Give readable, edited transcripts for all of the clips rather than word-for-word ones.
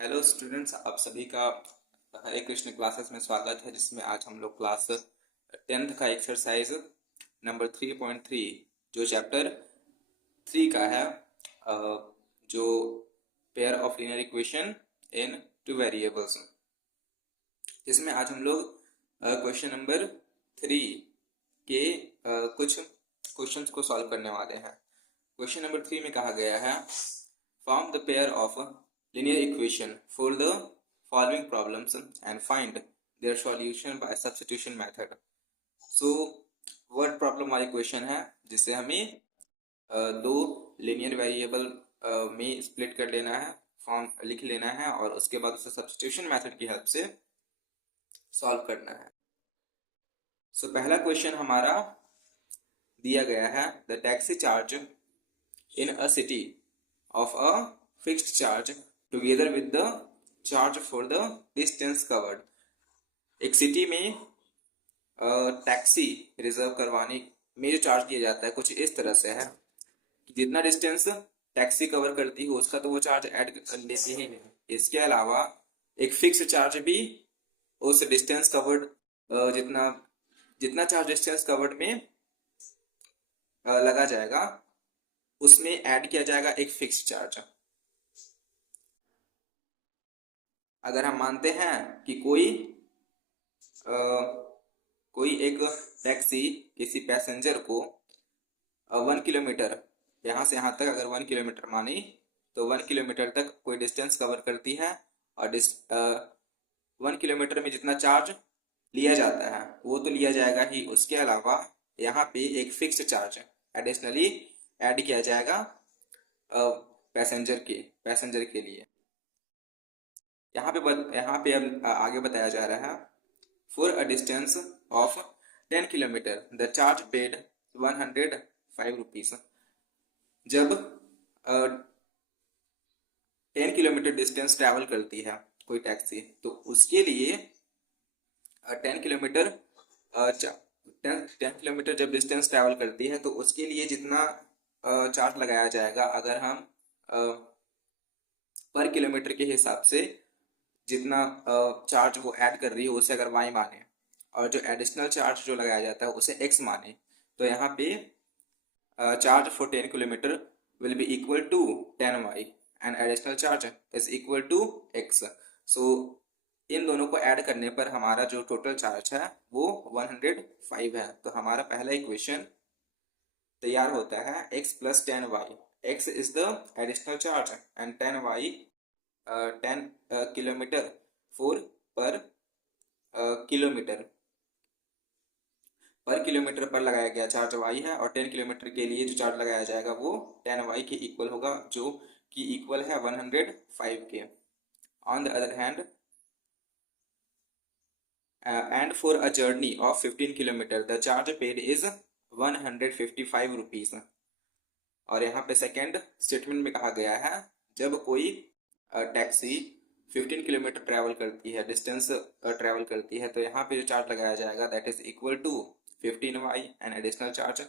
Hello students, आप सभी का हरे कृष्ण क्लासेस में स्वागत है, जिसमें आज हम लोग क्लास 10th का एक्सरसाइज नंबर 3.3 जो चैप्टर 3 का है, जो pair of linear equation in two variables, इसमें आज हम लोग क्वेश्चन नंबर 3 के कुछ क्वेश्चंस को सॉल्व करने वाले हैं। क्वेश्चन नंबर 3 में कहा गया है, form the pair of linear equation for the following problems and find their solution by substitution method। So word problem वाली क्वेश्चन है, जिसे हमें दो लिनियर वेरिएबल में स्प्लिट कर लेना है, फॉर्म लिख लेना है और उसके बाद उसे सब्स्टिट्यूशन मेथड की हेल्प से सॉल्व करना है। सो पहला क्वेश्चन हमारा दिया गया है, the taxi charge in a city of a fixed charge together with the charge for the distance covered। एक सिटी में टैक्सी रिजर्व करवाने में जो चार्ज किया जाता है कुछ इस तरह से है कि जितना डिस्टेंस टैक्सी कवर करती है उसका तो वो चार्ज ऐड कर लेती ही है, इसके अलावा एक फिक्स चार्ज भी उस डिस्टेंस कवर्ड जितना जितना चार्ज डिस्टेंस कवर्ड में लगा जाएगा उसमें ऐड किया जाएगा एक फिक्स चार्ज। अगर हम मानते हैं कि कोई एक टैक्सी किसी पैसेंजर को 1 किलोमीटर, यहाँ से यहाँ तक अगर 1 किलोमीटर मानी तो 1 किलोमीटर तक कोई डिस्टेंस कवर करती है और 1 किलोमीटर में जितना चार्ज लिया जाता है वो तो लिया जाएगा ही, उसके अलावा यहाँ पे एक फिक्स चार्ज एडिशनली ऐड किया जाएगा पैसेंजर के लिए। यहाँ पे अब आगे बताया जा रहा है, for a distance of 10 kilometre the charge paid 105 rupees. जब 10 किलोमीटर डिस्टेंस ट्रैवल करती है कोई टैक्सी तो उसके लिए 10 किलोमीटर 10 किलोमीटर जब डिस्टेंस ट्रैवल करती है तो उसके लिए जितना चार्ज लगाया जाएगा, अगर हम पर किलोमीटर के हिसाब से जितना चार्ज वो ऐड कर रही है उसे अगर y माने और जो एडिशनल चार्ज जो लगाया जाता है उसे x माने, तो यहाँ पे charge for 10 kilometre will be equal to 10y and additional charge is equal to x। So इन दोनों को ऐड करने पर हमारा जो टोटल चार्ज है वो 105 है। तो हमारा पहला इक्वेशन तैयार होता है, x plus 10y। x is the additional charge and 10y 10 kilometre 4 पर किलोमीटर पर लगाया गया चार्ज y है और 10 किलोमीटर के लिए जो चार्ज लगाया जाएगा वो 10y के इक्वल होगा, जो कि इक्वल है 105 के। On the other hand and for a journey of 15 kilometre the charge paid is 155 rupees. और यहाँ पे सेकेंड स्टेटमेंट में कहा गया है, जब कोई टैक्सी 15 किलोमीटर ट्रैवल करती है, डिस्टेंस ट्रैवल करती है, तो यहाँ पे जो चार्ज लगाया जाएगा that is equal to 15y and additional charge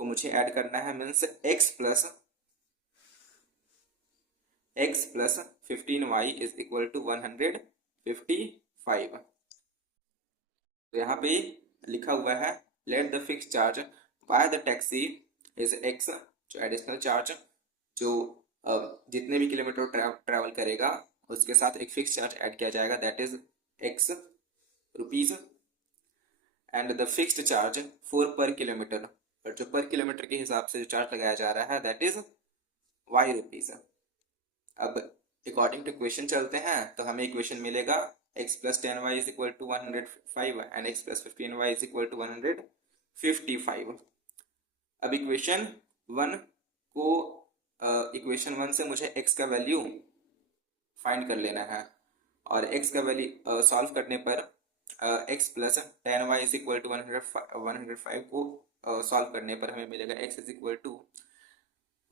को मुझे ऐड करना है, means x plus 15y is equal to 155। तो यहाँ पे लिखा हुआ है, let the fix charge by the taxi is x, जो एडिशनल चार्ज जो जितने भी किलोमीटर ट्रैवल करेगा उसके साथ एक फिक्स चार्ज ऐड किया जाएगा that is x rupees, and the fixed charge for पर किलोमीटर, और जो पर किलोमीटर के हिसाब से जो चार्ज लगाया जा रहा है दैट इज y रुपीज। अब अकॉर्डिंग टू क्वेश्चन चलते हैं तो हमें इक्वेशन मिलेगा x plus 10y is equal to 105 and x plus 15y is equal to 155। अब इक्वेशन 1 से मुझे x का वैल्यू फाइंड कर लेना है और x का वैल्यू सॉल्व करने पर x plus 10y is equal to 105 को सॉल्व करने पर हमें मिलेगा x is equal to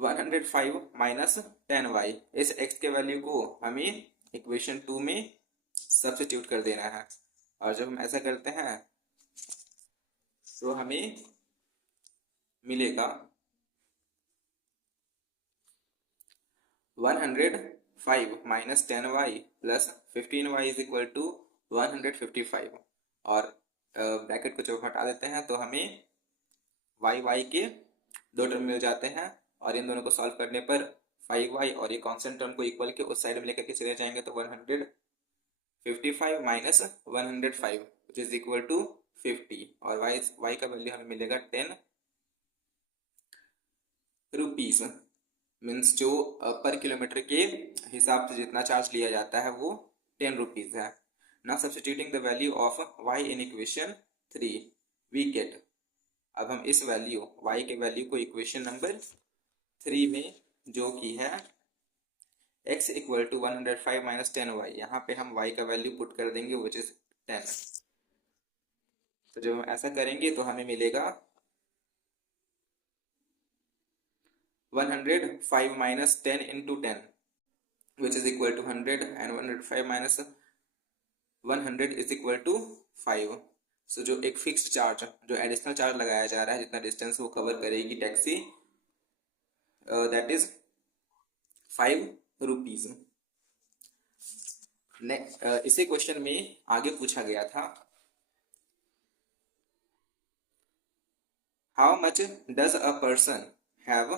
105 minus 10y। इस x के वैल्यू को हमें इक्वेशन 2 में सब्स्टिट्यूट कर देना है, और जब हम ऐसा करते हैं तो हमें मिलेगा 5 minus 10y plus 15y is equal to 155 और ब्रैकेट को जब हटा देते हैं तो हमें y के दो टर्म मिल जाते हैं और इन दोनों को सॉल्व करने पर 5y और ये कांस्टेंट टर्म को इक्वल के उस साइड में लेकर के चले जाएंगे तो 155 minus 105 which is equal to 50 और y का वैल्यू हमें मिलेगा 10 रुपीज मीन्स जो पर किलोमीटर के हिसाब से जितना चार्ज लिया जाता है वो 10 रुपीज है। Now substituting the value of y in equation 3 we get, अब हम इस वैल्यू y के वैल्यू को इक्वेशन नंबर 3 में जो की है x equal to 105 minus 10y, यहाँ पे हम y का वैल्यू पुट कर देंगे विच इज 10। तो जब हम ऐसा करेंगे तो हमें मिलेगा 105 minus 10 into 10 which is equal to 100 and 105 minus 100 is equal to 5। So जो एक फिक्स्ड चार्ज, जो एडिशनल चार्ज लगाया जा रहा है जितना डिस्टेंस वो कवर करेगी टैक्सी, दैट इज 5 रुपीज। इसी क्वेश्चन में आगे पूछा गया था how much does a person have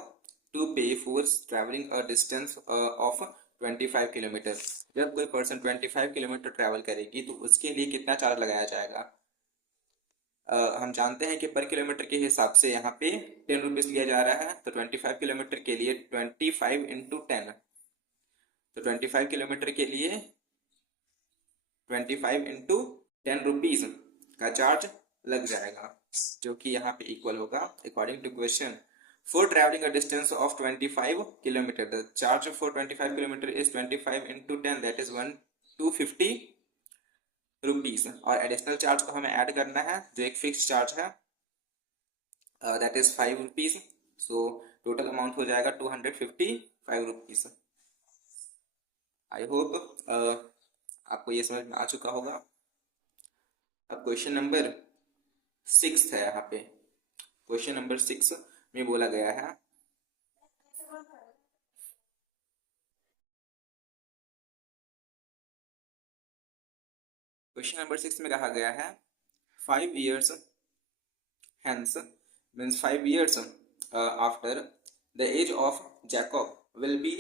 to pay for travelling a distance of 25 kilometre. जब कोई पर्सन 25 किलोमीटर ट्रैवल करेगी तो उसके लिए कितना चार्ज लगाया जाएगा। हम जानते हैं कि पर किलोमीटर के हिसाब से यहाँ पे 10 रुपीज लिया जा रहा है, तो 25 किलोमीटर के लिए 25 इंटू 10, तो 25 किलोमीटर के लिए 25 इंटू 10 रुपीज का चार्ज लग जाएगा, जो कि यहाँ पे इक्वल होगा according to question for travelling a distance of 25 kilometre the charge for 25 kilometre is 25 into 10 that is 250 rupees और एडिशनल चार्ज को हमें ऐड करना है जो एक फिक्स चार्ज है that is 5 rupees. So total amount हो जाएगा 255 रुपीज। आई होप आपको ये समझ में आ चुका होगा। अब क्वेश्चन नंबर 6 है, यहाँ पे क्वेश्चन नंबर 6 में बोला गया है क्वेश्चन नंबर 6 में कहा गया है 5 years hence means 5 years after the age of Jacob will be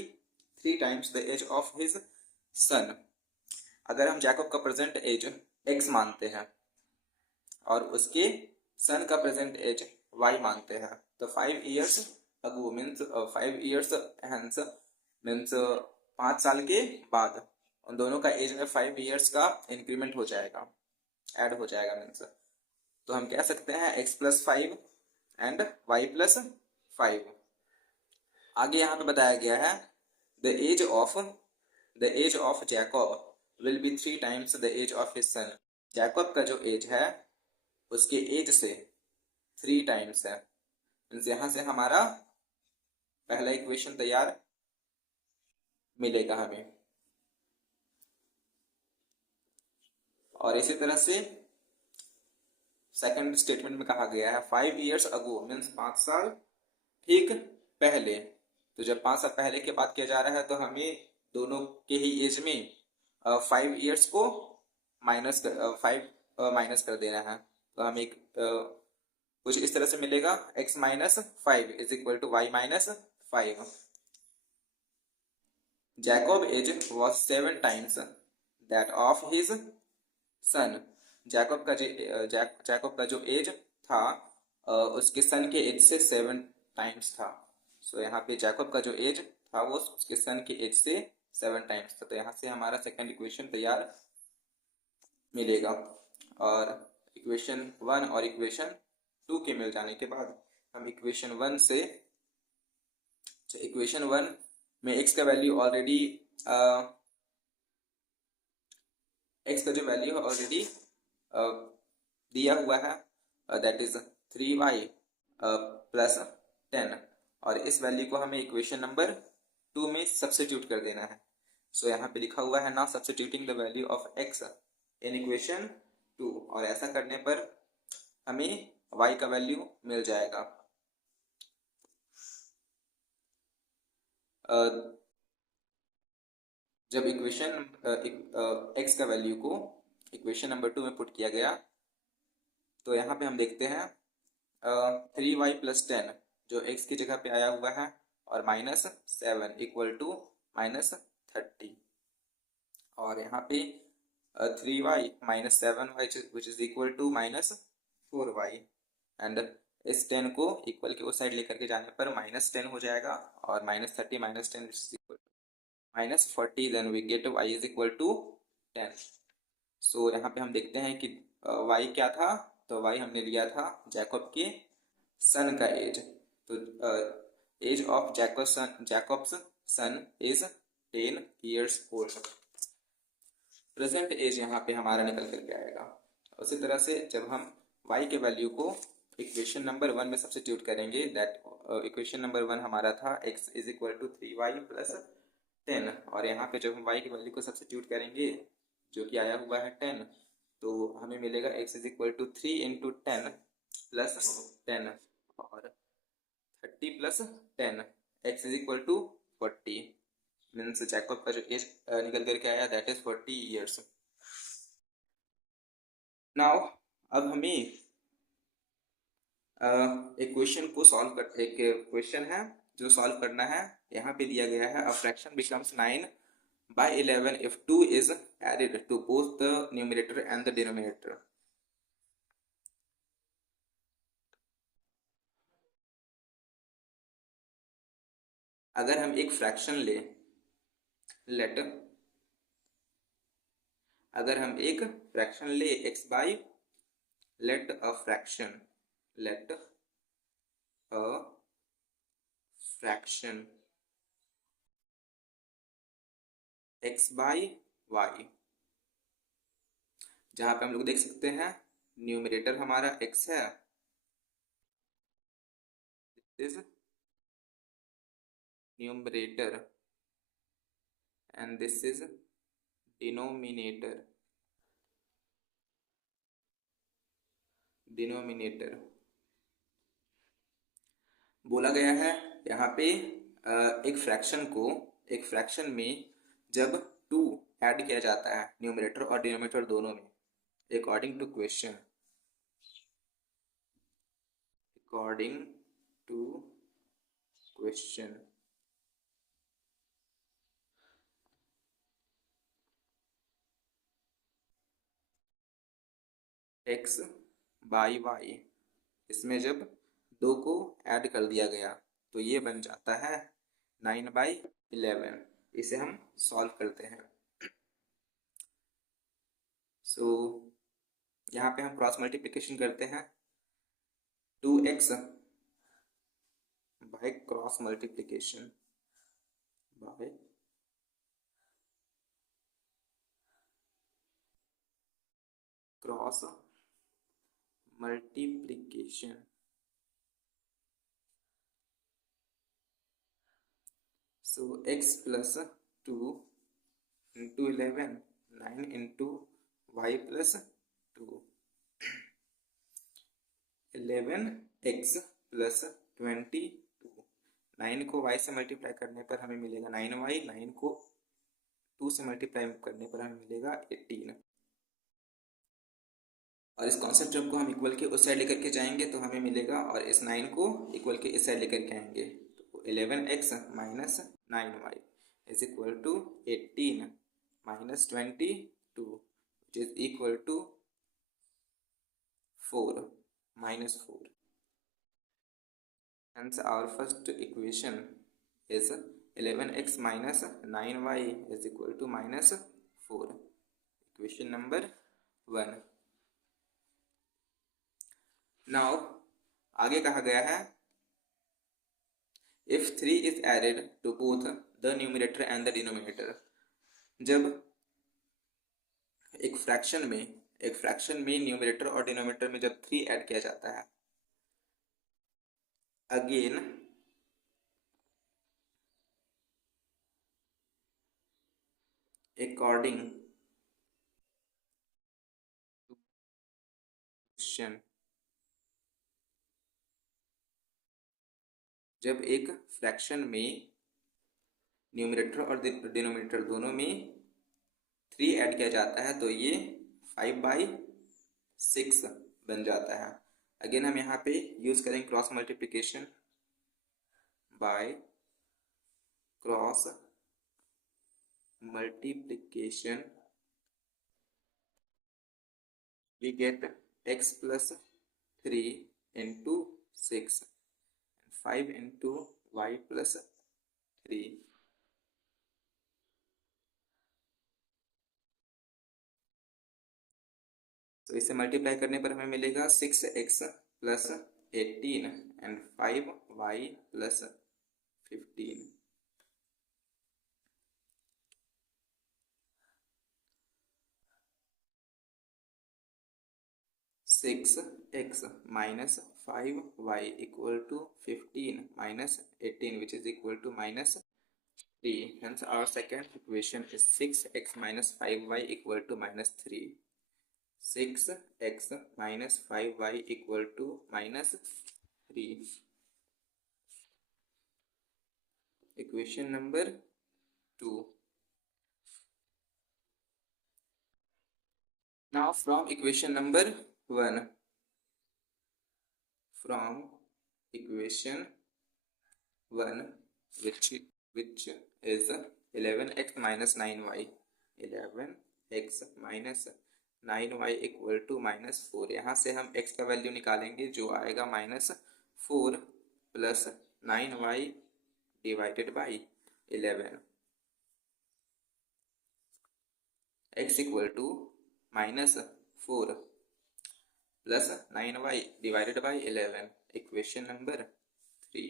3 times the age of his son। अगर हम जैकब का प्रेजेंट एज x मानते हैं और उसके सन का प्रेजेंट एज y मानते हैं तो 5 years ago means 5 years hence means 5 साल के बाद उन दोनों का एज में 5 years का इंक्रीमेंट हो जाएगा, ऐड हो जाएगा मीन्स। तो हम कह सकते हैं x plus 5 and y plus 5। आगे यहाँ पे बताया गया है the age of Jacob will be 3 times the age of his son. Jacob का जो एज है उसके एज से 3 टाइम्स है, मीन्स यहाँ से हमारा पहला इक्वेशन तैयार मिलेगा हमें। और इसी तरह से सेकंड स्टेटमेंट में कहा गया है 5 years ago मीन्स 5 साल ठीक पहले। तो जब 5 साल पहले की बात किया जा रहा है तो हमें दोनों के ही एज में 5 years को माइनस कर देना है। तो हमें कुछ इस तरह से मिलेगा x minus 5 is equal to y minus 5। Jacob age was 7 times that of his son. Jacob का जो एज था उसके सन के एज से 7 टाइम्स था। सो यहाँ पे जैकब का जो एज था वो उसके सन के एज से 7 टाइम्स था। तो यहाँ से हमारा सेकंड इक्वेशन तैयार मिलेगा। और इक्वेशन 1 और इक्वेशन 2 के मिल जाने के बाद हम इक्वेशन 1 से इक्वेशन 1 में x का वैल्यू ऑलरेडी x का जो वैल्यू है ऑलरेडी दिया हुआ है दैट इज 3y प्लस 10 और इस वैल्यू को हमें इक्वेशन नंबर 2 में सब्स्टिट्यूट कर देना है। सो यहाँ पे लिखा हुआ है ना substituting the value of x in equation 2 और ऐसा करने पर हमें y का वैल्यू मिल जाएगा जब इक्वेशन एक्स का वैल्यू को इक्वेशन नंबर 2 में पुट किया गया तो यहाँ पे हम देखते हैं 3y+10 जो x की जगह पे आया हुआ है और -7 इक्वल टू -30 और यहाँ पे 3y - 7y which is equal to -4y and इस 10 को इक्वल के उस साइड लेकर के जाने पर -10 हो जाएगा और -30 -10 which is equal -40 then we get y is equal to 10। So यहाँ पे हम देखते हैं कि y क्या था, तो y हमने लिया था जैकब के सन का एज। तो age of Jacob's son is 10 years old। Present age यहाँ पे हमारा निकल करके आएगा। उसी तरह से जब हम y के वैल्यू को इक्वेशन नंबर 1 में सब्स्टिट्यूट करेंगे, दैट इक्वेशन नंबर 1 हमारा था x is equal to 3y+10 और यहाँ पे जब हम y की वैल्यू को सब्स्टिट्यूट करेंगे जो कि आया हुआ है 10, तो हमें मिलेगा x इज इक्वल टू 3 × 10 + 10 और 30 + 10 x is equal to 40 means Jacob का जो एज निकल करके आया दैट इज 40 years। नाउ अब हमें एक क्वेश्चन को सॉल्व कर, एक क्वेश्चन है जो सॉल्व करना है। यहाँ पे दिया गया है a fraction becomes 9/11 if 2 is added to both the numerator and the denominator। अगर हम एक फ्रैक्शन ले लेट अगर हम एक फ्रैक्शन ले x by let a fraction x by y, जहां पे हम लोग देख सकते हैं न्यूमरेटर हमारा x है, this is numerator and this is denominator. बोला गया है यहाँ पे एक फ्रैक्शन में जब 2 ऐड किया जाता है न्यूमरेटर और डिनोमिनेटर दोनों में, according to question x by y, इसमें जब 2 को ऐड कर दिया गया तो ये बन जाता है 9/11। इसे हम सॉल्व करते हैं। सो यहाँ पे हम क्रॉस मल्टीप्लिकेशन करते हैं 2x by cross multiplication so x plus 2 into 11 9 into y plus 2 11x plus 22 9 को y से मल्टीप्लाई करने पर हमें मिलेगा 9y, 9 को 2 से मल्टीप्लाई करने पर हमें मिलेगा 18 और इस कॉन्सेप्ट टर्म को हम इक्वल के उस साइड लेकर के जाएंगे तो हमें मिलेगा और इस 9 को इक्वल के इस साइड लेकर के आएंगे तो 11x minus 9y is equal to 18 minus 22 which is equal to 4 minus 4। Hence our first equation is 11x minus 9y is equal to minus 4, equation number 1। Now आगे कहा गया है if 3 is added to both the numerator and the denominator। जब एक fraction में numerator और denominator में जब 3 ऐड किया जाता है, अगेन अकॉर्डिंग टू क्वेश्चन, जब एक फ्रैक्शन में न्यूमरेटर और डिनोमिनेटर दोनों में 3 ऐड किया जाता है तो ये 5/6 बन जाता है। अगेन हम यहाँ पे यूज करेंगे cross multiplication by cross multiplication, we get x plus 3 into 6 and 5 into y plus 3. तो इसे मल्टीप्लाई करने पर हमें मिलेगा 6x plus 18 and 5y plus 15. 6x minus 5y equal to 15 minus 18, which is equal to minus 3. Hence our second equation is 6x minus 5y equal to minus 3. 6x minus 5y equal to minus 3. Equation number 2. Now from equation number 1. From equation 1, which is 11x minus 9y. 11x minus 9y equal to minus 4. यहाँ से हम x का value निकालेंगे जो आएगा minus 4 plus 9y divided by 11. x equal to minus 4 plus 9y divided by 11. Equation number 3.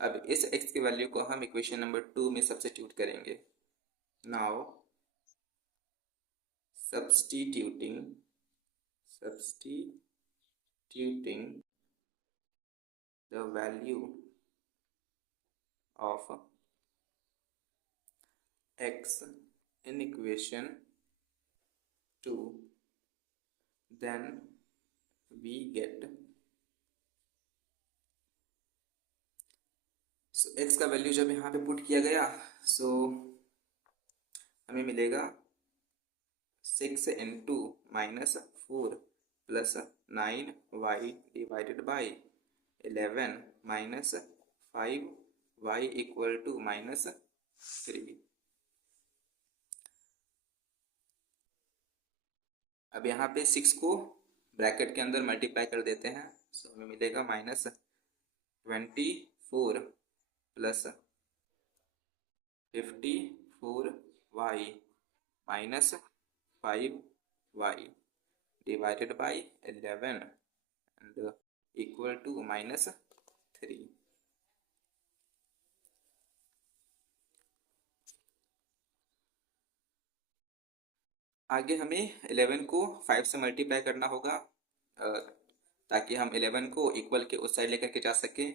अब इस x की वैल्यू को हम इक्वेशन नंबर 2 में सब्स्टिट्यूट करेंगे. Now substituting the value of x in equation 2, then we get x का value जब यहाँ पे पुट किया गया हमें मिलेगा 6 into minus 4 plus 9y divided by 11 minus 5y equal to minus 3. अब यहाँ पे 6 को ब्रैकेट के अंदर मल्टीप्लाई कर देते हैं. हमें मिलेगा minus 24 plus 54y minus 5y divided by 11 and equal to minus 3. आगे हमें 11 को 5 से मल्टीप्लाई करना होगा ताकि हम 11 को इक्वल के उस साइड लेकर के जा सकें.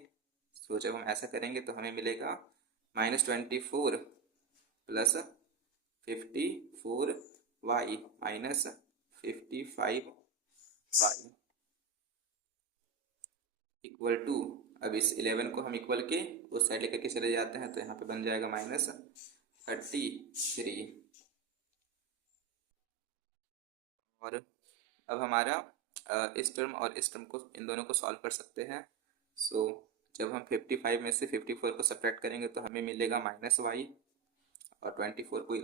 तो जब हम ऐसा करेंगे तो हमें मिलेगा minus 24 plus 54y minus 55y equal to. अब इस 11 को हम इक्वल के उस साइड लेकर के चले जाते हैं तो यहाँ पे बन जाएगा माइनस 33. और अब हमारा इस टर्म और इस टर्म को इन दोनों को सॉल्व कर सकते हैं. जब हम 55 में से 54 को सब्ट्रैक्ट करेंगे तो हमें मिलेगा माइनस वाई और 24 को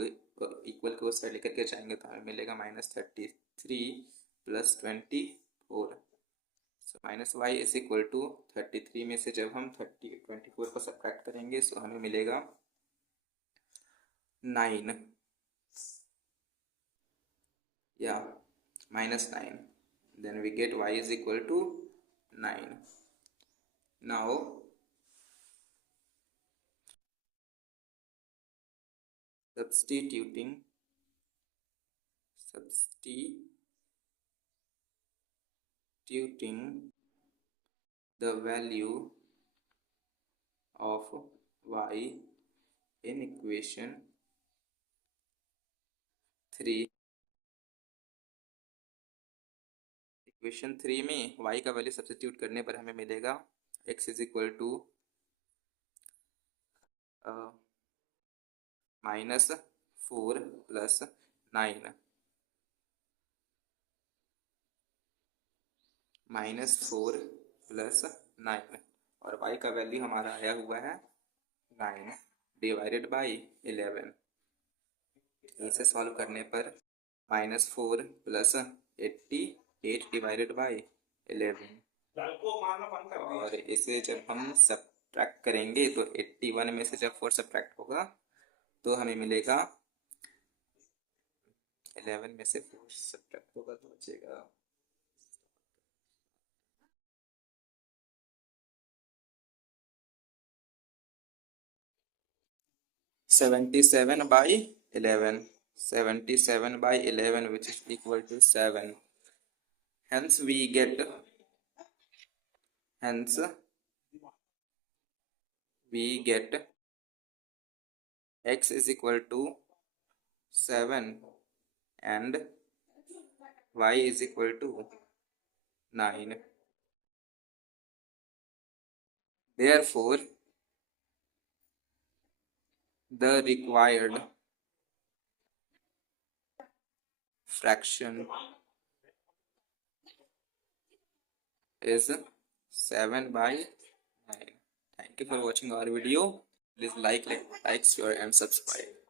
इक्वल के उस साइड लेकर के जाएंगे तो हमें मिलेगा minus 33 plus 24. Minus y is equal to 33 में से जब हम 24 को सब्ट्रैक्ट करेंगे तो हमें मिलेगा 9 या minus 9. Then we get y is equal to 9. Now substituting the value of y in equation 3. Equation 3 में y का वैल्यू सब्स्टिट्यूट करने पर हमें मिलेगा x इज इक्वल टू -4 + 9 -4 + 9 और y का वैल्यू हमारा आया हुआ है 9 डिवाइडेड बाई 11। इसे सॉल्व करने पर -4 + 80 8 डिवाइडेड बाई 11 और इसे जब हम सब्ट्रैक्ट करेंगे तो 81 में से जब 4 सब्ट्रैक्ट होगा तो हमें मिलेगा 11 में से 4 सब्ट्रैक्ट होगा तो बचेगा 77/11 77/11 which is equal to 7. Hence we get x is equal to 7 and y is equal to 9. Therefore, the required fraction is 7/9. Thank you for watching our video. Please like, share and subscribe.